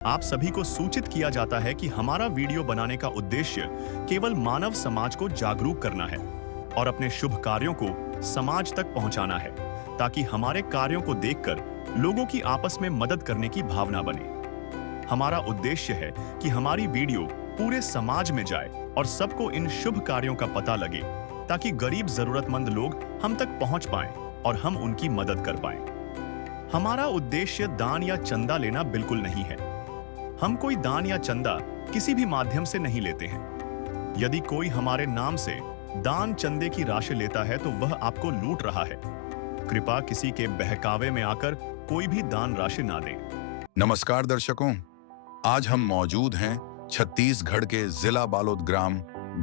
आप सभी को सूचित किया जाता है कि हमारा वीडियो बनाने का उद्देश्य केवल मानव समाज को जागरूक करना है और अपने शुभ कार्यों को समाज तक पहुंचाना है, ताकि हमारे कार्यों को देखकर लोगों की आपस में मदद करने की भावना बने। हमारा उद्देश्य है कि हमारी वीडियो पूरे समाज में जाए और सबको इन शुभ कार्यों का पता लगे, ताकि गरीब जरूरतमंद लोग हम तक पहुंच पाएं और हम उनकी मदद कर पाएं। हमारा उद्देश्य दान या चंदा लेना बिल्कुल नहीं है। हम कोई दान या चंदा किसी भी माध्यम से नहीं लेते हैं। यदि कोई हमारे नाम से दान चंदे की राशि लेता है तो वह आपको लूट रहा है। कृपया किसी के बहकावे में आकर कोई भी दान राशि ना दें। नमस्कार दर्शकों, आज हम मौजूद हैं छत्तीसगढ़ के जिला बालोद ग्राम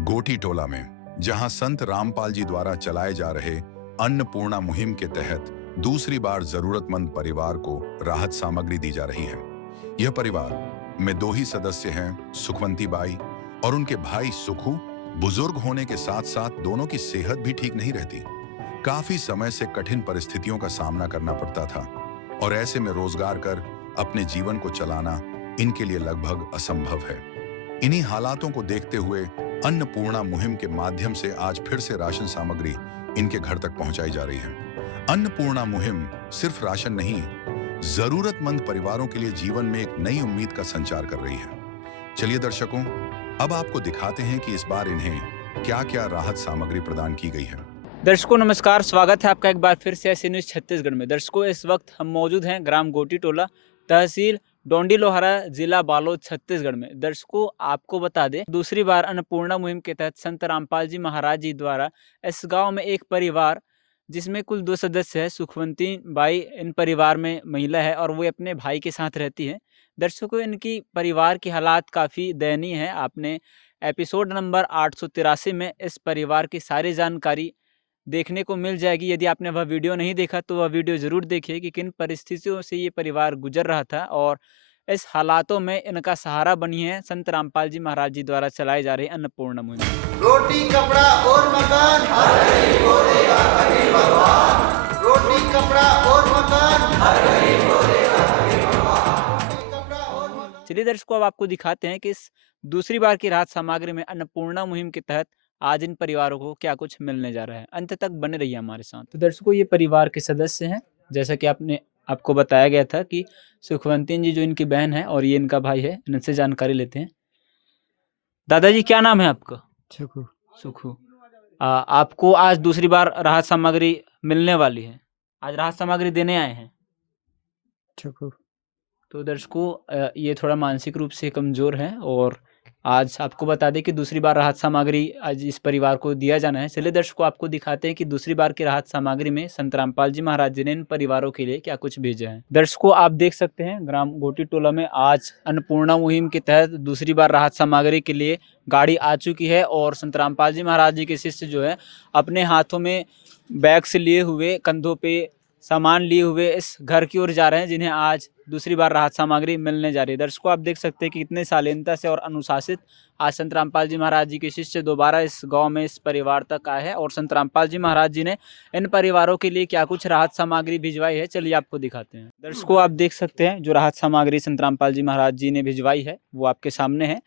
गोटी टोला में, जहां संत रामपाल जी द्वारा चलाए जा रहे अन्नपूर्णा मुहिम के तहत दूसरी बार जरूरतमंद परिवार को राहत सामग्री दी जा रही है। यह परिवार में दो ही सदस्य हैं, सुखवंती बाई और उनके भाई सुखू। बुजुर्ग होने के साथ साथ दोनों की सेहत भी ठीक नहीं रहती। काफी समय से कठिन परिस्थितियों का सामना करना पड़ता था और ऐसे में रोजगार कर अपने जीवन को चलाना इनके लिए लगभग असंभव है। इन्हीं हालातों को देखते हुए अन्नपूर्णा मुहिम के माध्यम से आज फिर से राशन सामग्री इनके घर तक पहुंचाई जा रही है। अन्नपूर्णा मुहिम सिर्फ राशन नहीं, जरूरतमंद परिवारों के लिए जीवन में एक नई उम्मीद का संचार कर रही है। चलिए दर्शकों, अब आपको दिखाते हैं कि इस बार इन्हें क्या-क्या राहत सामग्री प्रदान की गई है। दर्शकों नमस्कार, स्वागत है आपका एक बार फिर से ऐसी न्यूज़ छत्तीसगढ़ में। दर्शकों, इस वक्त हम मौजूद हैं ग्राम गोटी टोला, तहसील डोंडी लोहारा, जिला बालोद, छत्तीसगढ़ में। दर्शकों, आपको बता दें, दूसरी बार अन्नपूर्णा मुहिम के तहत संत रामपाल जी महाराज जी द्वारा इस गांव में एक परिवार, जिसमें कुल 2 सदस्य है, सुखवंती बाई इन परिवार में महिला है और वो अपने भाई के साथ रहती है। दर्शकों, इनकी परिवार की हालात काफ़ी दयनीय है। आपने एपिसोड नंबर 883 में इस परिवार की सारी जानकारी देखने को मिल जाएगी। यदि आपने वह वीडियो नहीं देखा तो वह वीडियो ज़रूर देखिए कि किन परिस्थितियों से ये परिवार गुजर रहा था और इस हालातों में इनका सहारा बनी है संत रामपाल जी महाराज जी द्वारा चलाई जा रही अन्नपूर्णा मुहिम। रोटी कपड़ा और मकान हर गरीब को देगा कभी भगवान। रोटी कपड़ा और मकान हर गरीब को देगा कभी भगवान। रोटी कपड़ा और मकान। चलिए दर्शकों, अब आपको दिखाते हैं कि इस दूसरी बार की राहत सामग्री में अन्नपूर्णा मुहिम के तहत आज इन परिवारों को क्या कुछ मिलने जा रहा है। अंत तक बने रहिए हमारे साथ। तो दर्शकों, ये परिवार के सदस्य हैं, जैसा कि आपको बताया गया था कि सुखवंती जी जो इनकी बहन है और ये इनका भाई है। इनसे जानकारी लेते हैं। दादाजी, क्या नाम है आपका? सुखू। सुखू। आपको आज दूसरी बार राहत सामग्री मिलने वाली है। आज राहत सामग्री देने आए हैं। सुखू। तो दर्शकों, ये थोड़ा मानसिक रूप से कमज़ोर है और आज आपको बता दें कि दूसरी बार राहत सामग्री आज इस परिवार को दिया जाना है। चलिए दर्शकों, आपको दिखाते हैं कि दूसरी बार की राहत सामग्री में संत रामपाल जी महाराज जी ने इन परिवारों के लिए क्या कुछ भेजा है। दर्शकों, आप देख सकते हैं ग्राम गोटी टोला में आज अन्नपूर्णा मुहिम के तहत दूसरी बार राहत सामग्री के लिए गाड़ी आ चुकी है और संत रामपाल जी महाराज जी के शिष्य जो है अपने हाथों में बैग से लिए हुए, कंधों पे सामान लिए हुए इस घर की ओर जा रहे हैं, जिन्हें आज दूसरी बार राहत सामग्री मिलने जा रही है। दर्शकों, आप देख सकते हैं कि कितने शालीनता से और अनुशासित आज संत रामपाल जी महाराज जी के शिष्य दोबारा इस गांव में इस परिवार तक आए हैं और संत रामपाल जी महाराज जी ने इन परिवारों के लिए क्या कुछ राहत सामग्री भिजवाई है, चलिए आपको दिखाते हैं। दर्शकों, आप देख सकते हैं जो राहत सामग्री संत रामपाल जी महाराज जी ने भिजवाई है वो आपके सामने है।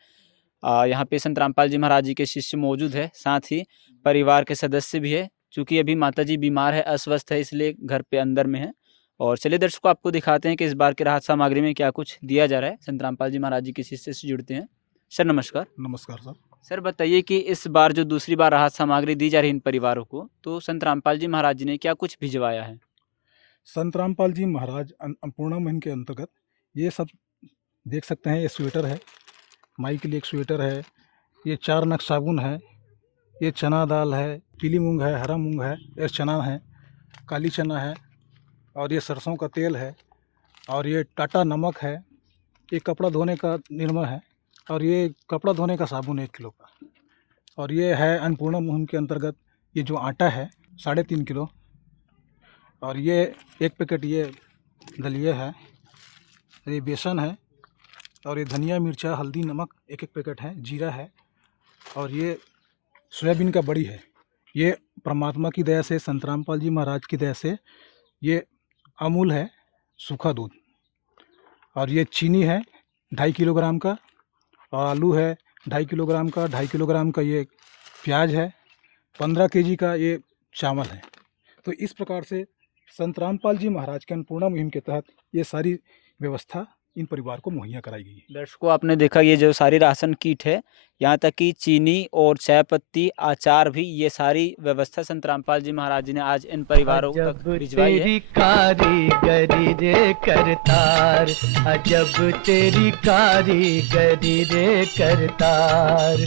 यहाँ पे संत रामपाल जी महाराज जी के शिष्य मौजूद है, साथ ही परिवार के सदस्य भी है। चूँकि अभी माताजी बीमार है, अस्वस्थ है, इसलिए घर पे अंदर में है। और चलिए दर्शकों, आपको दिखाते हैं कि इस बार की राहत सामग्री में क्या कुछ दिया जा रहा है। संत रामपाल जी महाराज जी के शिष्य से जुड़ते हैं। सर नमस्कार। नमस्कार सर। सर बताइए कि इस बार जो दूसरी बार राहत सामग्री दी जा रही है इन परिवारों को, तो संत रामपाल जी महाराज जी ने क्या कुछ भिजवाया है? संत रामपाल जी महाराज अन्नपूर्णा मुहिम के अंतर्गत ये सब देख सकते हैं। ये स्वेटर है, माई के लिए एक स्वेटर है, ये 4 नग साबुन है, ये चना दाल है, पीली मूंग है, हरा मूंग है, ये चना है, काली चना है, और ये सरसों का तेल है, और ये टाटा नमक है, ये कपड़ा धोने का निरमा है, और ये कपड़ा धोने का साबुन 1 किलो का, और ये है अन्नपूर्णा मुहिम के अंतर्गत ये जो आटा है 3.5 किलो, और ये 1 पैकेट ये दलिया है, ये बेसन है, और ये धनिया मिर्चा हल्दी नमक 1-1 पैकेट है, जीरा है, और ये सोयाबीन का बड़ी है। ये परमात्मा की दया से, संत रामपाल जी महाराज की दया से ये अमूल है, सूखा दूध, और ये चीनी है, 2.5 किलोग्राम का, और आलू है 2.5 किलोग्राम का, 2.5 किलोग्राम का ये प्याज है, 15 केजी का ये चावल है। तो इस प्रकार से संत रामपाल जी महाराज के अन्नपूर्णा मुहिम के तहत ये सारी व्यवस्था इन परिवार को मुहैया कराई गई है। दर्शकों, आपने देखा ये जो सारी राशन किट है, यहाँ तक कि चीनी और चाय पत्ती, अचार भी, ये सारी व्यवस्था संत रामपाल जी महाराज जी ने आज इन परिवारों तक भिजवाई है। तेरी कारीगरी रे करतार, अजब तेरी कारीगरी रे करतार।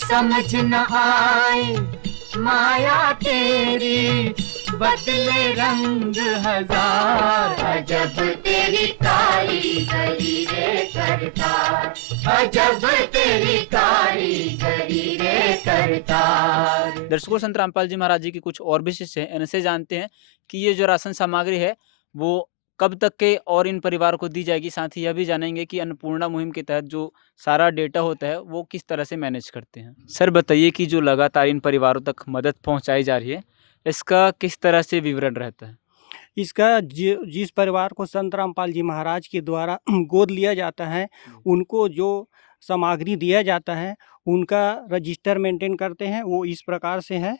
समझ न आए माया तेरी, बदले रंग हजार, अजब तेरी कारीगरी रे करतार, अजब तेरी कारीगरी रे करतार। दर्शकों, संत रामपाल जी महाराज जी की कुछ और भी शिष्य हैं, इनसे जानते हैं कि ये जो राशन सामग्री है वो कब तक के और इन परिवार को दी जाएगी। साथ ही यह भी जानेंगे कि अन्नपूर्णा मुहिम के तहत जो सारा डेटा होता है वो किस तरह से मैनेज करते हैं। सर बताइए कि जो लगातार इन परिवारों तक मदद पहुंचाई जा रही है, इसका किस तरह से विवरण रहता है? इसका जिस परिवार को संत रामपाल जी महाराज के द्वारा गोद लिया जाता है, उनको जो सामग्री दिया जाता है उनका रजिस्टर मेंटेन करते हैं। वो इस प्रकार से है,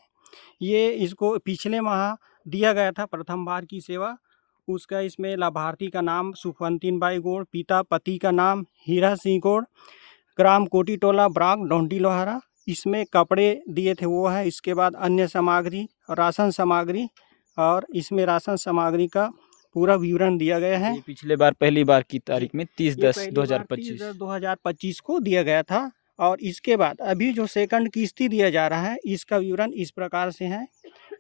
ये इसको पिछले माह दिया गया था प्रथम बार की सेवा। उसका इसमें लाभार्थी का नाम सुफंतीन बाई गोड़, पिता पति का नाम हीरा सिंह गोड़, ग्राम कोटी टोला, ब्राक, डोंडी लोहारा। इसमें कपड़े दिए थे वो है। इसके बाद अन्य सामग्री, राशन सामग्री, और इसमें राशन सामग्री का पूरा विवरण दिया गया है। ये पिछले बार पहली बार की तारीख में ये 30/10/2025 30/10/2025 को दिया गया था। और इसके बाद अभी जो सेकंड किस्ती दिया जा रहा है, इसका विवरण इस प्रकार से है।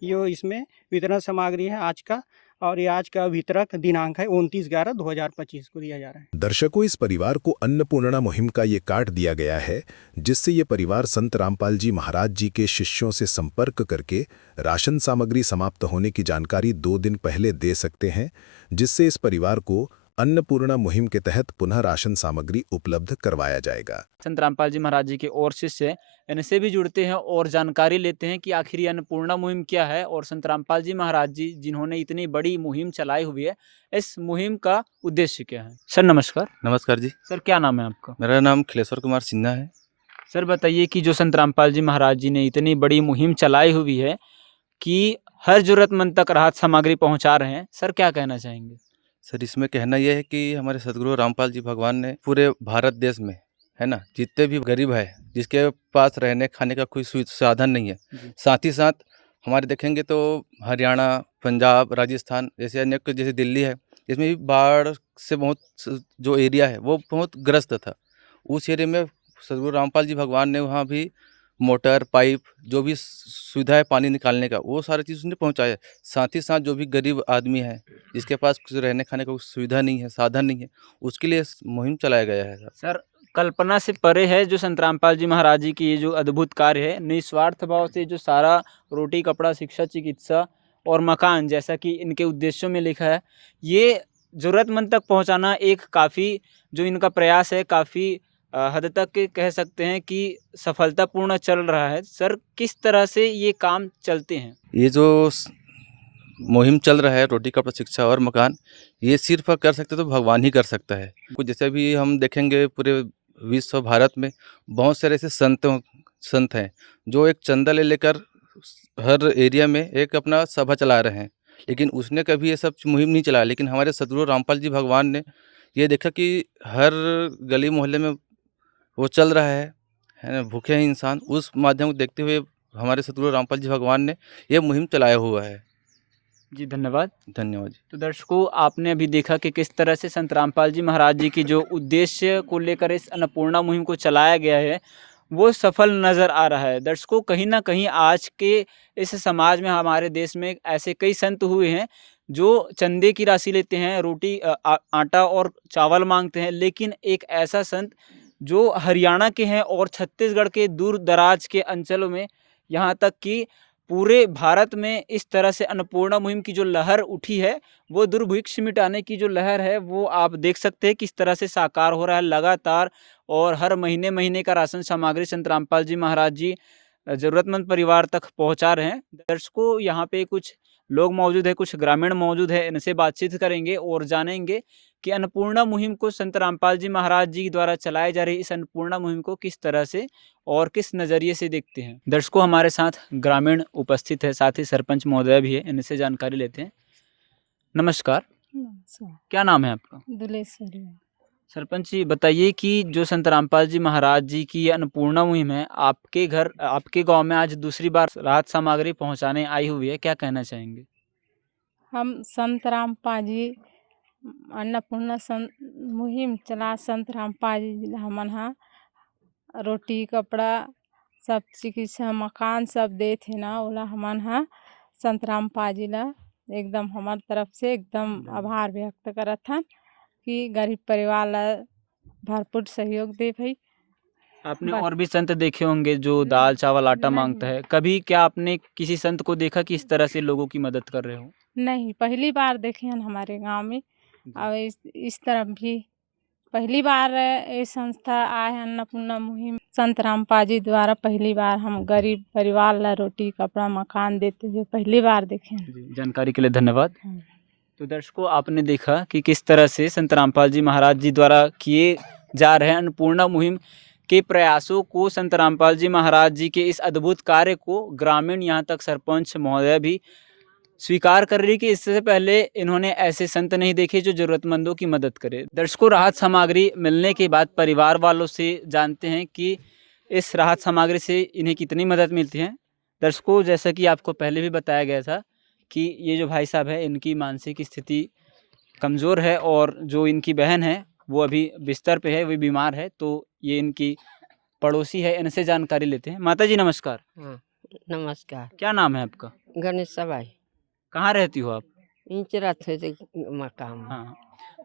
ये इसमें वितरण सामग्री है आज का, और ये आज का वितरक दिनांक है 29/11/2025 को दिया जा रहा है। दर्शकों, इस परिवार को अन्नपूर्णा मुहिम का ये कार्ड दिया गया है, जिससे ये परिवार संत रामपाल जी महाराज जी के शिष्यों से संपर्क करके राशन सामग्री समाप्त होने की जानकारी 2 दिन पहले दे सकते हैं, जिससे इस परिवार को अन्नपूर्णा मुहिम के तहत पुनः राशन सामग्री उपलब्ध करवाया जाएगा। संत रामपाल जी महाराज जी के और शिष्य हैं, इनसे भी जुड़ते हैं और जानकारी लेते हैं कि आखिर ये अन्नपूर्णा मुहिम क्या है और संत रामपाल जी महाराज जी जिन्होंने इतनी बड़ी मुहिम चलाई हुई है, इस मुहिम का उद्देश्य क्या है। सर नमस्कार। नमस्कार जी, सर क्या नाम है आपका? मेरा नाम खिलेश्वर कुमार सिन्हा है। सर बताइए कि जो संत रामपाल जी महाराज जी ने इतनी बड़ी मुहिम चलाई हुई है कि हर जरूरतमंद तक राहत सामग्री पहुंचा रहे हैं, सर क्या कहना चाहेंगे? सर इसमें कहना यह है कि हमारे सदगुरु रामपाल जी भगवान ने पूरे भारत देश में, है ना, जितने भी गरीब है, जिसके पास रहने खाने का कोई साधन नहीं है, साथ ही साथ हमारे देखेंगे तो हरियाणा, पंजाब, राजस्थान जैसे अनेक, जैसे दिल्ली है, इसमें भी बाढ़ से बहुत जो एरिया है वो बहुत ग्रस्त था। उस एरिया में सदगुरु रामपाल जी भगवान ने वहाँ भी मोटर, पाइप, जो भी सुविधा है पानी निकालने का, वो सारी चीज़ उसने पहुँचाया। साथ ही साथ जो भी गरीब आदमी है, जिसके पास कुछ रहने खाने का सुविधा नहीं है, साधन नहीं है, उसके लिए मुहिम चलाया गया है। सर कल्पना से परे है जो संत रामपाल जी महाराज जी की ये जो अद्भुत कार्य है, निस्वार्थ भाव से जो सारा रोटी, कपड़ा, शिक्षा, चिकित्सा और मकान, जैसा कि इनके उद्देश्यों में लिखा है, ये ज़रूरतमंद तक पहुंचाना एक काफ़ी जो इनका प्रयास है, काफ़ी हद तक के कह सकते हैं कि सफलतापूर्ण चल रहा है। सर किस तरह से ये काम चलते हैं? ये जो मुहिम चल रहा है रोटी, कपड़ा, शिक्षा और मकान, ये सिर्फ कर सकते तो भगवान ही कर सकता है। कुछ जैसे भी हम देखेंगे पूरे विश्व भारत में बहुत सारे ऐसे संत हैं जो एक चंदा ले लेकर हर एरिया में एक अपना सभा चला रहे हैं, लेकिन उसने कभी ये सब मुहिम नहीं चलाया। लेकिन हमारे सदगुरु रामपाल जी भगवान ने ये देखा कि हर गली मोहल्ले में वो चल रहा है ना, भूखे हैं इंसान, उस माध्यम को देखते हुए हमारे सदगुरु रामपाल जी भगवान ने ये मुहिम चलाया हुआ है। जी धन्यवाद। धन्यवाद जी। तो दर्शकों, आपने अभी देखा कि किस तरह से संत रामपाल जी महाराज जी की जो उद्देश्य को लेकर इस अन्नपूर्णा मुहिम को चलाया गया है वो सफल नज़र आ रहा है। दर्शकों, कहीं ना कहीं आज के इस समाज में, हमारे देश में ऐसे कई संत हुए हैं जो चंदे की राशि लेते हैं, रोटी, आटा और चावल मांगते हैं, लेकिन एक ऐसा संत जो हरियाणा के हैं और छत्तीसगढ़ के दूर दराज के अंचलों में, यहाँ तक कि पूरे भारत में इस तरह से अन्नपूर्णा मुहिम की जो लहर उठी है, वो दुर्भिक्ष मिटाने की जो लहर है वो आप देख सकते हैं किस तरह से साकार हो रहा है लगातार। और हर महीने महीने का राशन सामग्री संत रामपाल जी महाराज जी ज़रूरतमंद परिवार तक पहुंचा रहे हैं। दर्शकों, यहाँ पे कुछ लोग मौजूद है, कुछ ग्रामीण मौजूद है, इनसे बातचीत करेंगे और जानेंगे कि अन्नपूर्णा मुहिम को संत रामपाल जी महाराज जी द्वारा चलाए जा रही इस अन्नपूर्णा मुहिम को किस तरह से और किस नज़रिए से देखते हैं। दर्शकों, हमारे साथ ग्रामीण उपस्थित है, साथ ही सरपंच महोदय भी है, इनसे जानकारी लेते हैं। नमस्कार, क्या नाम है आपका? दुलेश्वरी। सरपंच जी बताइए कि जो संत रामपाल जी महाराज जी की ये अन्नपूर्णा मुहिम है, आपके गांव में आज दूसरी बार राहत सामग्री पहुंचाने आई हुई है, क्या कहना चाहेंगे? हम संत रामपाल जी अन्नपूर्णा मुहिम चला संत रामपाल जी हमन हा रोटी कपड़ा सब चिकित्सा मकान सब दे थे ना, ओला हमन हा संत रामपाल जी ला एकदम हमार तरफ से एकदम आभार व्यक्त करत हन कि गरीब परिवार ला भरपूर सहयोग दे भाई। आपने बस। और भी संत देखे होंगे जो दाल चावल आटा नहीं। मांगता है, कभी क्या आपने किसी संत को देखा कि इस तरह से लोगों की मदद कर रहे हो? नहीं, पहली बार देखे हैं हमारे गांव में। और इस तरफ भी पहली बार ये संस्था आए हैं अन्नपूर्णा मुहिम संत रामपाल जी द्वारा। पहली बार हम गरीब परिवार ला रोटी कपड़ा मकान देते हुए पहली बार देखे हैं। जी, जानकारी के लिए धन्यवाद। हम्म। तो दर्शकों, आपने देखा कि किस तरह से संत रामपाल जी महाराज जी द्वारा किए जा रहे अन्नपूर्णा मुहिम के प्रयासों को, संत रामपाल जी महाराज जी के इस अद्भुत कार्य को ग्रामीण यहाँ तक सरपंच महोदय भी स्वीकार कर रही कि इससे पहले इन्होंने ऐसे संत नहीं देखे जो जरूरतमंदों की मदद करे। दर्शकों, राहत सामग्री मिलने के बाद परिवार वालों से जानते हैं कि इस राहत सामग्री से इन्हें कितनी मदद मिलती है। दर्शकों, जैसा कि आपको पहले भी बताया गया था कि ये जो भाई साहब है, इनकी मानसिक स्थिति कमज़ोर है और जो इनकी बहन है वो अभी बिस्तर पे है, वो बीमार है। तो ये इनकी पड़ोसी है, इनसे जानकारी लेते हैं। माता जी नमस्कार। हाँ, नमस्कार। क्या नाम है आपका? गणेश सबाई। कहाँ रहती हो आप? इंचरा थे मकाम। हाँ,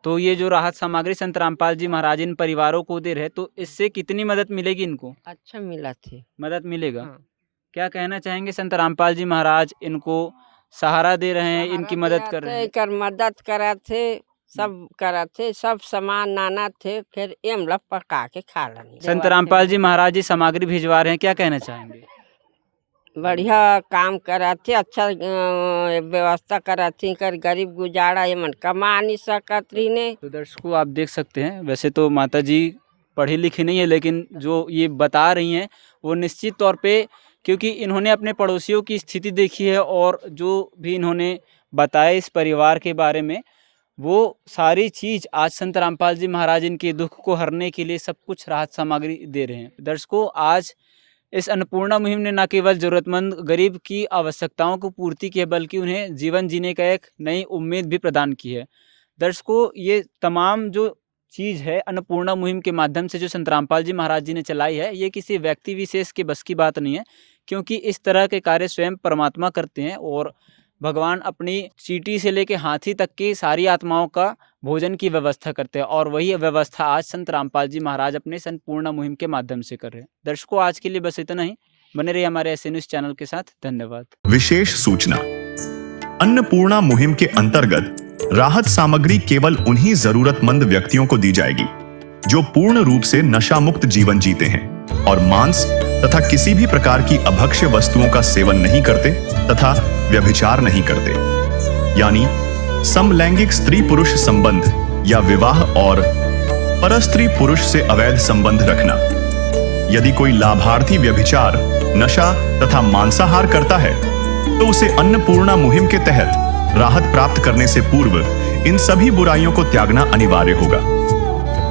तो ये जो राहत सामग्री संत रामपाल जी महाराज इन परिवारों को दे रहे, तो इससे कितनी मदद मिलेगी इनको? अच्छा मिला थे। मदद मिलेगा। हाँ। क्या कहना चाहेंगे? संत रामपाल जी महाराज इनको सहारा दे रहे हैं, इनकी मदद कर रहे हैं। कर मदद करा थे, सब करा थे, सब सामान नाना थे, फिर एमला पका के खा लेंगे। संत रामपाल जी महाराज जी सामग्री भिजवा रहे हैं, क्या कहना चाहेंगे? बढ़िया काम करा थे, अच्छा व्यवस्था करा थी, कर गरीब गुजारा एमन कमा नहीं सकत रही ने। तो दर्शकों, आप देख सकते हैं, वैसे तो माता जी पढ़ी लिखी नहीं है, लेकिन जो ये बता रही हैं वो निश्चित तौर पे, क्योंकि इन्होंने अपने पड़ोसियों की स्थिति देखी है और जो भी इन्होंने बताया इस परिवार के बारे में, वो सारी चीज़ आज संत रामपाल जी महाराज इनके दुख को हरने के लिए सब कुछ राहत सामग्री दे रहे हैं। दर्शकों, आज इस अन्नपूर्णा मुहिम ने न केवल ज़रूरतमंद गरीब की आवश्यकताओं को पूर्ति की है, बल्कि उन्हें जीवन जीने का एक नई उम्मीद भी प्रदान की है। दर्शकों, ये तमाम जो चीज़ है अन्नपूर्णा मुहिम के माध्यम से जो संत रामपाल जी महाराज जी ने चलाई है, ये किसी व्यक्ति विशेष के बस की बात नहीं है, क्योंकि इस तरह के कार्य स्वयं परमात्मा करते हैं और भगवान अपनी चींटी से लेके हाथी तक की सारी आत्माओं का भोजन की व्यवस्था करते हैं और वही व्यवस्था आज संत रामपाल जी महाराज अपने अन्नपूर्णा मुहिम के माध्यम से कर रहे हैं। दर्शकों, आज के लिए बस इतना ही। बने रहिए हमारे ऐसे न्यूज़ चैनल के साथ। धन्यवाद। विशेष सूचना, अन्नपूर्णा मुहिम के अंतर्गत राहत सामग्री केवल उन्हीं जरूरतमंद व्यक्तियों को दी जाएगी जो पूर्ण रूप से नशा मुक्त जीवन जीते हैं और मांस तथा किसी भी प्रकार की अभक्ष्य वस्तुओं का सेवन नहीं करते तथा व्यभिचार नहीं करते, यानी समलैंगिक स्त्री पुरुष संबंध या विवाह और परस्त्री पुरुष से अवैध संबंध रखना। यदि कोई लाभार्थी व्यभिचार, नशा तथा मांसाहार करता है तो उसे अन्नपूर्णा मुहिम के तहत राहत प्राप्त करने से पूर्व इन सभी बुराइयों को त्यागना अनिवार्य होगा।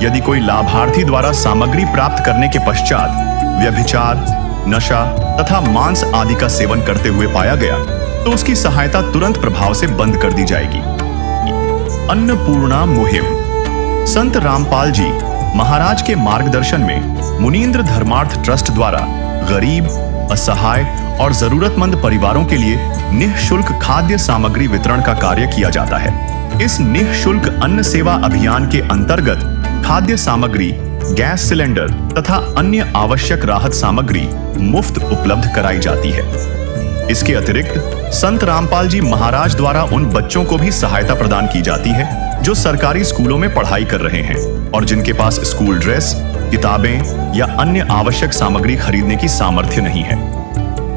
यदि कोई लाभार्थी द्वारा सामग्री प्राप्त करने के पश्चात व्यभिचार, नशा तथा मांस आदि का सेवन करते हुए पाया गया तो उसकी सहायता तुरंत प्रभाव से बंद कर दी जाएगी। अन्नपूर्णा मुहिम संत रामपाल जी महाराज के मार्गदर्शन में मुनीन्द्र धर्मार्थ ट्रस्ट द्वारा गरीब, असहाय और जरूरतमंद परिवारों के लिए निःशुल्क खाद्य सामग्री वितरण का कार्य किया जाता है। इस निःशुल्क अन्न सेवा अभियान के अंतर्गत खाद्य सामग्री, गैस सिलेंडर तथा अन्य आवश्यक राहत सामग्री मुफ्त उपलब्ध कराई जाती है। इसके अतिरिक्त संत रामपाल जी महाराज द्वारा उन बच्चों को भी सहायता प्रदान की जाती है जो सरकारी स्कूलों में पढ़ाई कर रहे हैं और जिनके पास स्कूल ड्रेस, किताबें या अन्य आवश्यक सामग्री खरीदने की सामर्थ्य नहीं है।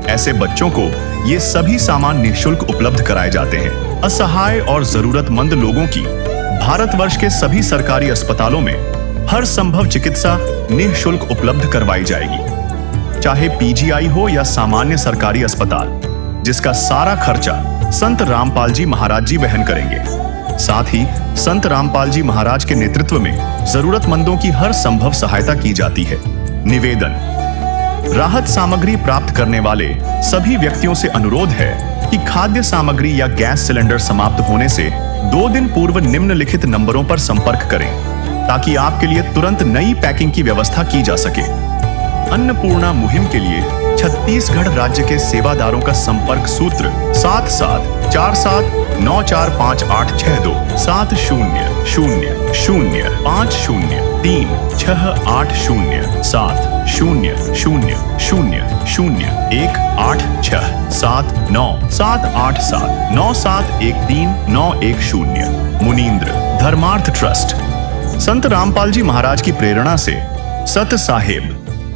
ऐसे बच्चों को ये सभी सामान निःशुल्क उपलब्ध कराए जाते हैं। असहाय और जरूरतमंद लोगों की भारतवर्ष के सभी सरकारी अस्पतालों में हर संभव चिकित्सा निःशुल्क उपलब्ध करवाई जाएगी, चाहे पीजीआई हो या सामान्य सरकारी अस्पताल, जिसका सारा खर्चा संत रामपाल जी महाराज जी वहन करेंगे। साथ ही संत रामपाल जी महाराज के नेतृत्व में जरूरतमंदों की हर संभव सहायता की जाती है। निवेदन: राहत सामग्री प्राप्त करने वाले सभी व्यक्तियों से अनुरोध है कि खाद्य सामग्री या गैस सिलेंडर समाप्त होने से 2 दिन पूर्व निम्नलिखित नंबरों पर संपर्क करें, ताकि आपके लिए तुरंत नई पैकिंग की व्यवस्था की जा सके। अन्नपूर्णा मुहिम के लिए छत्तीसगढ़ राज्य के सेवादारों का संपर्क सूत्र 7747945862 705080070987878787139110। मुनींद्र धर्मार्थ ट्रस्ट। संत रामपाल जी महाराज की प्रेरणा से सत साहेब